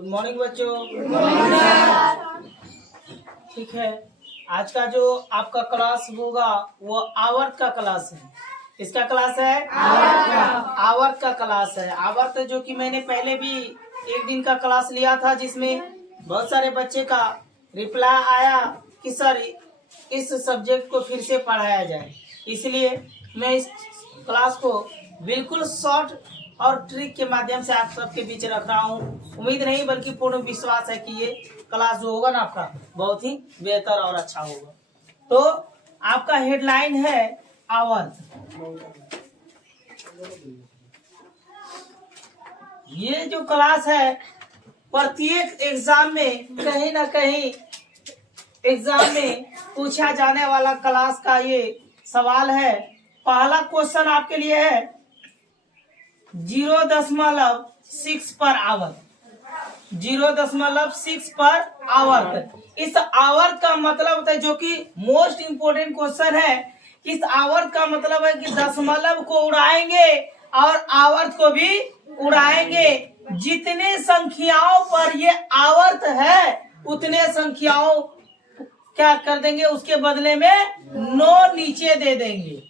Good morning बच्चों। ठीक है, आज का जो आपका क्लास होगा वो आवर्त का क्लास है। किसका क्लास है? आवर्त का क्लास है। आवर्त जो कि मैंने पहले भी एक दिन का क्लास लिया था, जिसमें बहुत सारे बच्चे का रिप्लाई आया कि सर इस सब्जेक्ट को फिर से पढ़ाया जाए। इसलिए मैं इस क्लास को बिल्कुल शॉर्ट और ट्रिक के माध्यम से आप सबके बीच रख रहा हूँ। उम्मीद नहीं बल्कि पूर्ण विश्वास है कि ये क्लास जो होगा ना आपका बहुत ही बेहतर और अच्छा होगा। तो आपका हेडलाइन है आवर्त। ये जो क्लास है प्रत्येक एग्जाम में कहीं ना कहीं एग्जाम में पूछा जाने वाला क्लास का ये सवाल है। पहला क्वेश्चन आपके लिए है 0.6 पर आवर्त। 0.6 पर आवर्त। इस आवर्त का मतलब होता है, जो कि मोस्ट इम्पोर्टेंट क्वेश्चन है। इस आवर्त का मतलब है कि दशमलव को उड़ाएंगे और आवर्त को भी उड़ाएंगे। जितने संख्याओं पर ये आवर्त है उतने संख्याओं क्या कर देंगे, उसके बदले में 9 नीचे दे देंगे।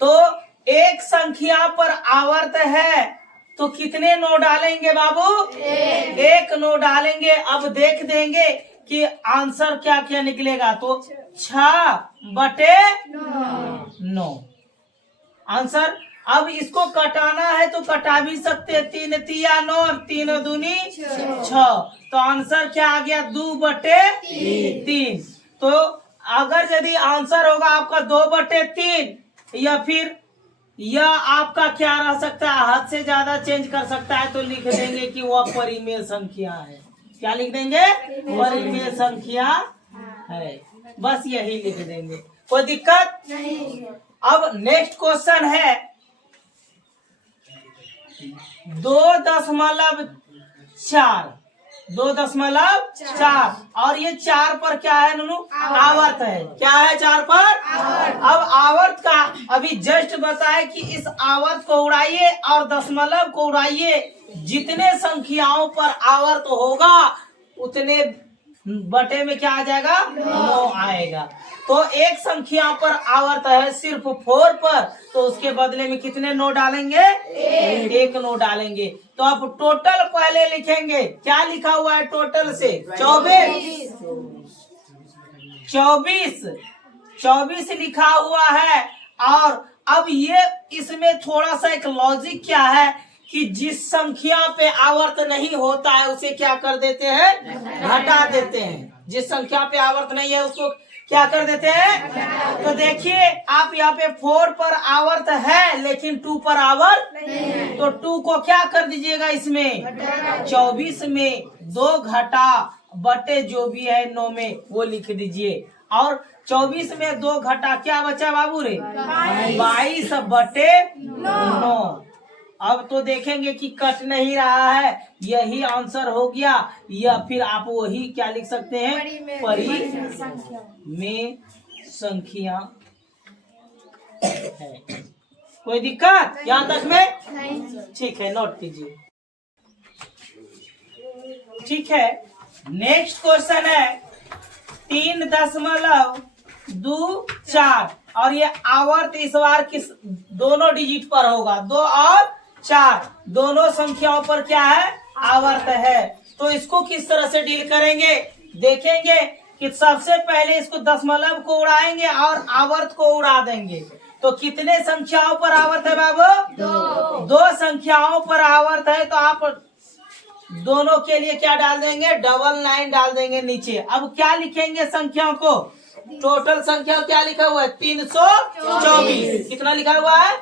तो एक संख्या पर आवर्त है तो कितने 9 डालेंगे बाबू? एक 9 डालेंगे। अब देख देंगे कि आंसर क्या क्या निकलेगा। तो 6/9 आंसर। अब इसको कटाना है तो कटा भी सकते। 3 तिया 9, 3 दूनी 6। तो आंसर क्या आ गया? 2/3। तो अगर यदि आंसर होगा आपका 2/3 या फिर यह आपका क्या रह सकता है, हद से ज्यादा चेंज कर सकता है, तो लिख देंगे कि वह परिमेय संख्या है। क्या लिख देंगे? परिमेय संख्या है। बस यही लिख देंगे, कोई दिक्कत नहीं। अब नेक्स्ट क्वेश्चन है 2.4। 2.4 और ये 4 पर क्या है नूनू? आवर्त है। क्या है 4 पर? अब आवर्त का अभी जस्ट बताए कि इस आवर्त को उड़ाइए और दशमलव को उड़ाइए। जितने संख्याओं पर आवर्त होगा उतने बटे में क्या आ जाएगा? 9 आएगा। तो एक संख्या पर आवर्त है सिर्फ 4 पर, तो उसके बदले में कितने 9 डालेंगे? एक 9 डालेंगे। तो अब टोटल पहले लिखेंगे। क्या लिखा हुआ है टोटल से? 24 लिखा हुआ है। और अब ये इसमें थोड़ा सा एक लॉजिक क्या है कि जिस संख्या पे आवर्त नहीं होता है उसे क्या कर देते हैं? घटा देते हैं। जिस संख्या पे आवर्त नहीं है उसको क्या कर देते हैं? तो देखिए आप यहाँ पे 4 पर आवर्त है लेकिन 2 पर आवर्त नहीं है। तो 2 को क्या कर दीजिएगा इसमें? 24 में 2 घटा बटे जो भी है 9 में वो लिख दीजिए। और 24 में 2 घटा क्या बचा बाबू रे? 22/9। अब तो देखेंगे कि कट नहीं रहा है, यही आंसर हो गया। या फिर आप वही क्या लिख सकते हैं? परिमेय संख्या है। कोई दिक्कत यहाँ तक में? ठीक है, नोट कीजिए। ठीक है, नेक्स्ट क्वेश्चन है 3.24 और ये आवर्त इस बार किस दोनों डिजिट पर होगा? 2 और 4 दोनों संख्याओं पर क्या है? आवर्त है। तो इसको किस तरह से डील करेंगे देखेंगे कि सबसे पहले इसको दशमलव को उड़ाएंगे और आवर्त को उड़ा देंगे। तो कितने संख्याओं पर आवर्त है बाबू? 2 संख्याओं पर आवर्त है। तो आप दोनों के लिए क्या डाल देंगे? 99 डाल देंगे नीचे। अब क्या लिखेंगे संख्याओं को? टोटल संख्या क्या लिखा हुआ है? 324। कितना लिखा हुआ है?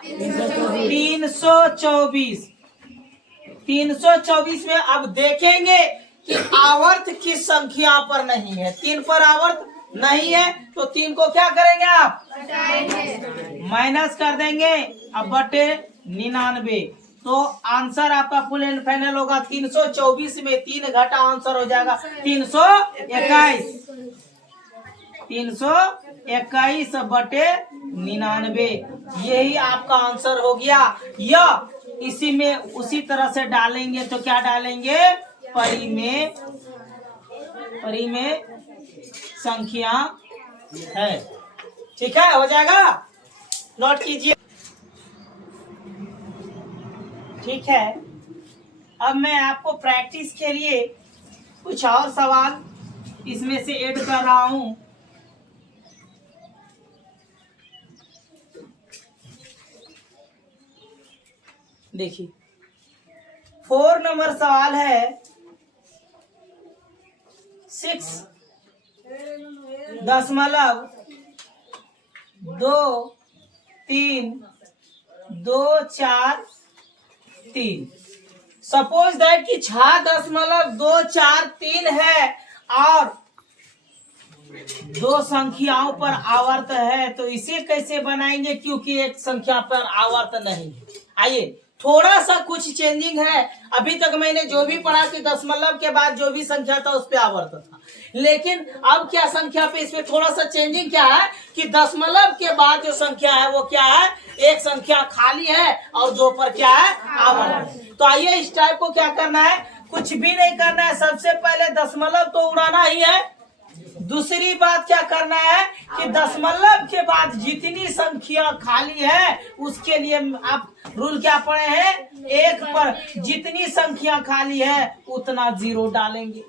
324। 324 में अब देखेंगे कि आवर्त किस संख्या पर नहीं है। 3 पर आवर्त नहीं है तो 3 को क्या करेंगे आप? माइनस कर देंगे अब बटे 99। तो आंसर आपका फुल एंड फाइनल होगा 324 में 3 घटा आंसर हो जाएगा 321। 321/99 यही आपका आंसर हो गया। या इसी में उसी तरह से डालेंगे तो क्या डालेंगे, परी में संख्या है। ठीक है, हो जाएगा, नोट कीजिए। ठीक है, अब मैं आपको प्रैक्टिस के लिए कुछ और सवाल इसमें से ऐड कर रहा हूं। देखिए 4 नंबर सवाल है 6.2324 सपोज दैट कि 6.243 है और 2 संख्याओं पर आवर्त है, तो इसे कैसे बनाएंगे, क्योंकि एक संख्या पर आवर्त नहीं। आइए थोड़ा सा कुछ चेंजिंग है। अभी तक मैंने जो भी पढ़ा कि दशमलव के बाद जो भी संख्या था उस पे आवर्त था, लेकिन अब क्या संख्या पे इसमें थोड़ा सा चेंजिंग क्या है कि दशमलव के बाद जो संख्या है वो क्या है, एक संख्या खाली है और 2 पर क्या है, आवर्त। तो आइए इस टाइप को क्या करना है, कुछ भी नहीं करना है। सबसे पहले दशमलव तो उड़ाना ही है। दूसरी बात क्या करना है कि दशमलव के बाद जितनी संख्या खाली है उसके लिए आप रूल क्या पढ़े हैं, 1 पर जितनी संख्या खाली है उतना 0 डालेंगे।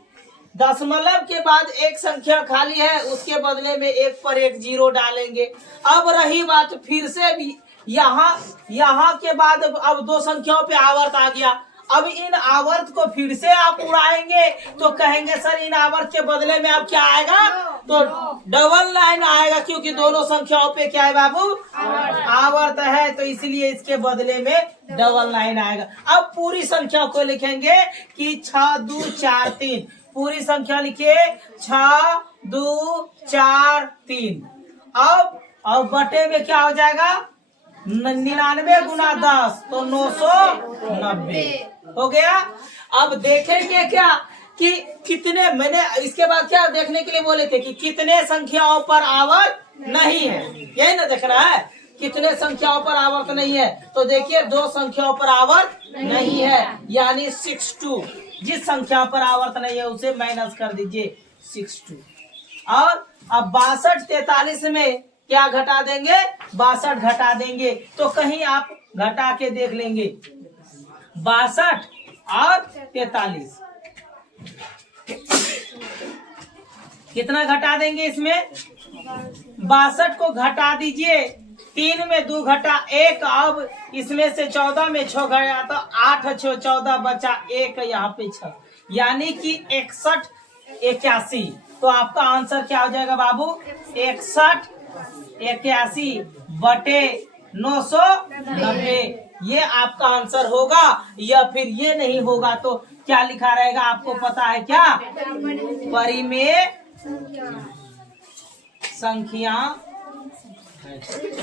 दशमलव के बाद एक संख्या खाली है, उसके बदले में 1 पर 1 0 डालेंगे। अब रही बात फिर से भी यहाँ के बाद अब 2 संख्याओं पे आवर्त आ गया। अब इन आवर्त को फिर से आप उड़ाएंगे तो कहेंगे सर इन आवर्त के बदले में अब क्या आएगा, तो डबल लाइन आएगा, क्योंकि दोनों संख्याओं पे क्या है बाबू, आवर्त है, तो इसलिए इसके बदले में डबल लाइन आएगा। अब पूरी संख्या को लिखेंगे कि 6 2 4 3, पूरी संख्या लिखिए 6 2 4 3। अब बटे में क्या हो जाएगा, 99 गुना 10 तो 990 हो गया। अब देखेंगे क्या कि कितने, मैंने इसके बाद क्या देखने के लिए बोले थे कि कितने संख्याओं पर आवर्त नहीं है, यही ना देखना है, कितने संख्याओं पर आवर्त नहीं है। तो देखिए 2 संख्याओं पर आवर्त नहीं है, यानी 62। जिस संख्या पर आवर्त नहीं है उसे माइनस कर दीजिए 62। और अब 62 43 में क्या घटा देंगे, 62 घटा देंगे। तो कहीं आप घटा के देख लेंगे 62 और 43 कितना घटा देंगे इसमें, 62 को घटा दीजिए, 3 में 2 घटा 1, अब इसमें से 14 में 6 गया तो 8 6 14 बचा 1, यहाँ पे 6, यानी कि 61 81। तो आपका आंसर क्या हो जाएगा बाबू, 61 81 बटे 990, ये आपका आंसर होगा। या फिर ये नहीं होगा तो क्या लिखा रहेगा आपको पता है क्या, परिमेय संख्या।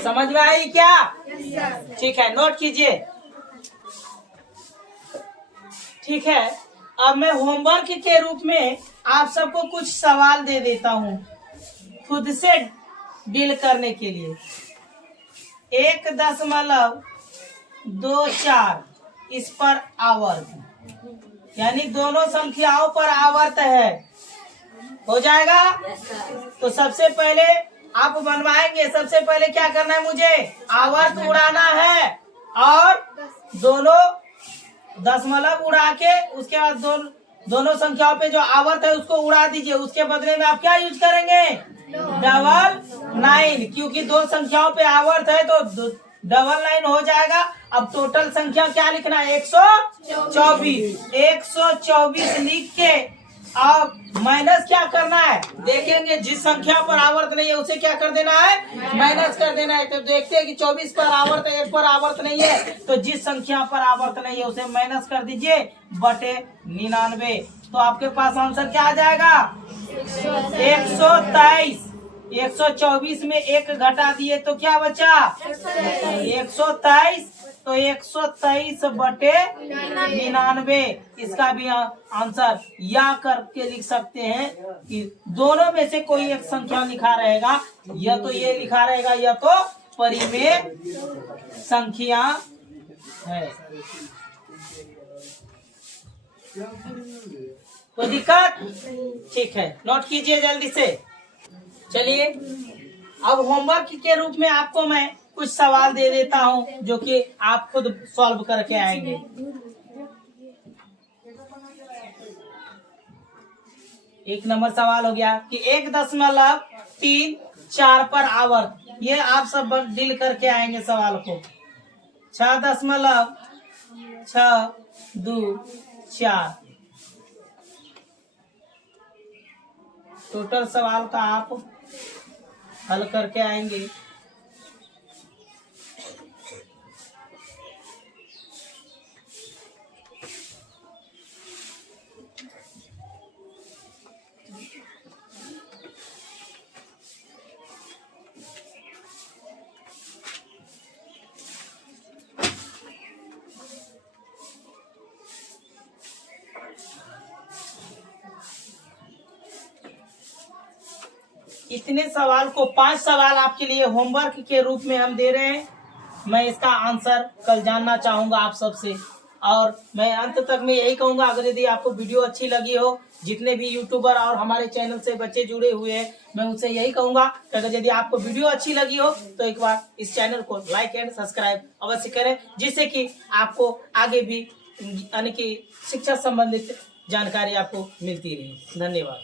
समझ में आई क्या, ठीक है, नोट कीजिए। ठीक है, अब मैं होमवर्क के रूप में आप सबको कुछ सवाल दे देता हूँ खुद से डील करने के लिए। 1.24 इस पर आवर्त, यानी दोनों संख्याओं पर आवर्त है, हो जाएगा। तो सबसे पहले आप बनवाएंगे, सबसे पहले क्या करना है, मुझे आवर्त उड़ाना है और दोनों दशमलव उड़ा के उसके बाद दोनों संख्याओं पे जो आवर्त है उसको उड़ा दीजिए। उसके बदले में आप क्या यूज करेंगे, डबल लाइन, क्योंकि 2 संख्याओं पे आवर्त है तो डबल लाइन हो जाएगा। अब टोटल संख्या क्या लिखना है, 124। 124 लिख के अब माइनस क्या करना है, देखेंगे जिस संख्या पर आवर्त नहीं है उसे क्या कर देना है, माइनस कर देना है। तो देखते हैं कि 24 पर आवर्त है, 1 पर आवर्त नहीं है, तो जिस संख्या पर आवर्त नहीं है उसे माइनस कर दीजिए बटे 99। तो आपके पास आंसर क्या आ जाएगा, 123। 124 में 1 घटा दिए तो क्या बचा, 123। तो 123 बटे 99, इसका भी आंसर या करके लिख सकते हैं कि दोनों में से कोई एक संख्या लिखा रहेगा, या तो ये लिखा रहेगा या तो परिमेय संख्या है। कोई दिक्कत? ठीक है, नोट कीजिए जल्दी से। चलिए अब होमवर्क के रूप में आपको मैं कुछ सवाल दे देता हूँ जो कि आप खुद सॉल्व करके आएंगे। एक नंबर सवाल हो गया कि 1.34 पर आवर्त, ये आप सब डील करके आएंगे सवाल को। 6.624 टोटल सवाल का आप हल करके आएंगे। इतने सवाल को 5 सवाल आपके लिए होमवर्क के रूप में हम दे रहे हैं। मैं इसका आंसर कल जानना चाहूंगा आप सबसे। और मैं अंत तक में यही कहूंगा, अगर यदि आपको वीडियो अच्छी लगी हो, जितने भी यूट्यूबर और हमारे चैनल से बच्चे जुड़े हुए हैं, मैं उनसे यही कहूंगा कि अगर यदि आपको वीडियो अच्छी लगी हो तो एक बार इस चैनल को लाइक एंड सब्सक्राइब अवश्य करें, जिससे कि आपको आगे भी यानी कि शिक्षा संबंधित जानकारी आपको मिलती रहे। धन्यवाद।